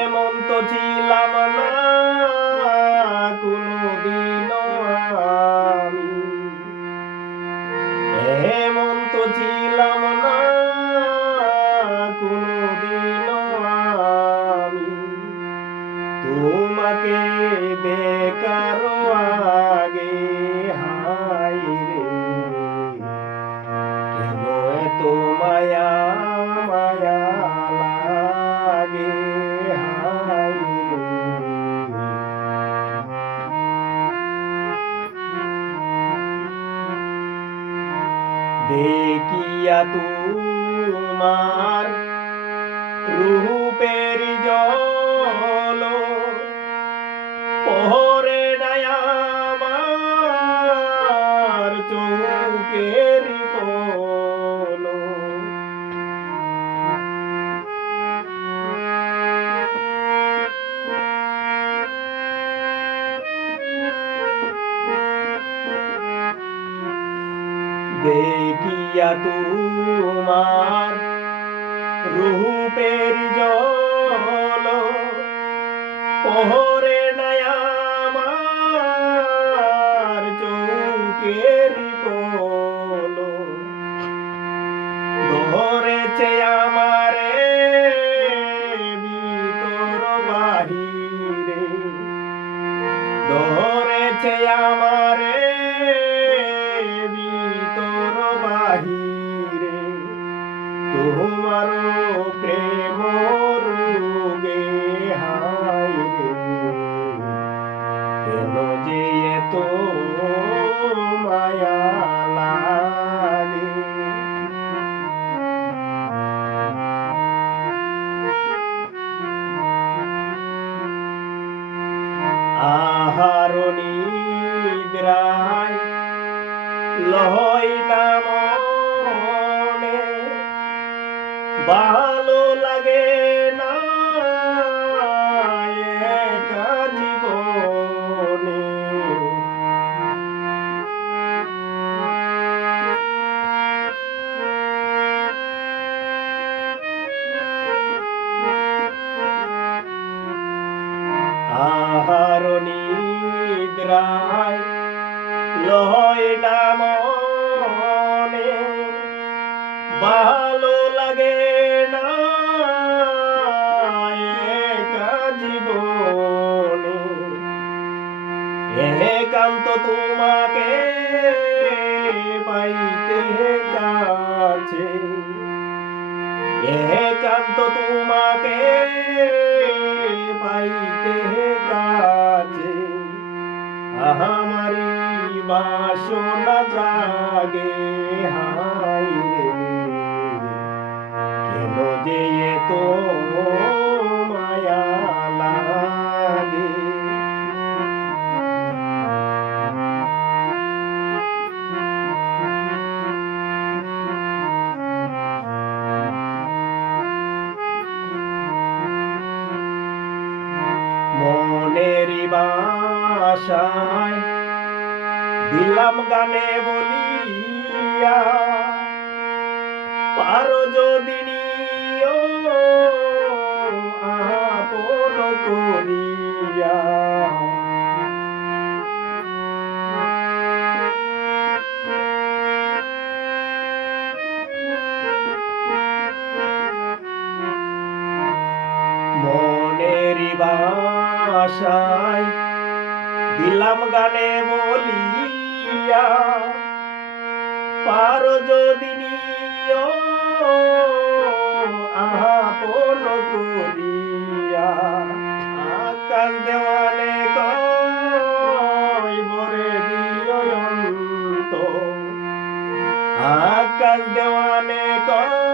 এমন তো ছিলাম না কোনদিন আমি। এমন তো দেখিয়া তোমার রূপের জল দেখিয়া তোমার রূপের জল পহরে নয়ামার চৌকের পলো ধরেছে আমারে ভিতর বাহিরে। ধরেছে আমারে লহই নাম ভালো লাগে না একা জীবনে আহার নিদ্রায় লয় নাম তোমাকে পাইতে কাছে। একান্ত তোমাকে পাইতে কাছে। আমারি বাসনা জাগে। মনের বাসায় দিলাম গানে বলিয়া পারো যদি মনের দিলাম গানে বলিয়া, পারো যদি আপন করিয়া, আকাশ দেওয়ালে বরে দিও আকাশ দেওয়ালে কই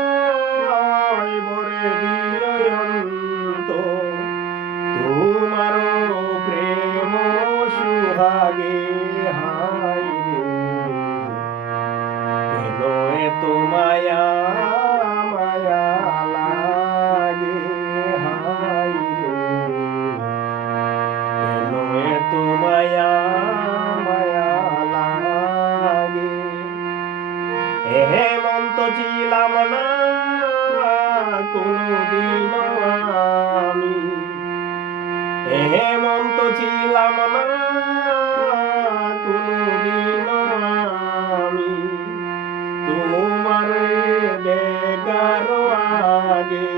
হেমন্ত ছিলাম না কোনদিন আমি। হেমন্ত ছিলাম না কোনদিন আমি। তোমার বেগার আগে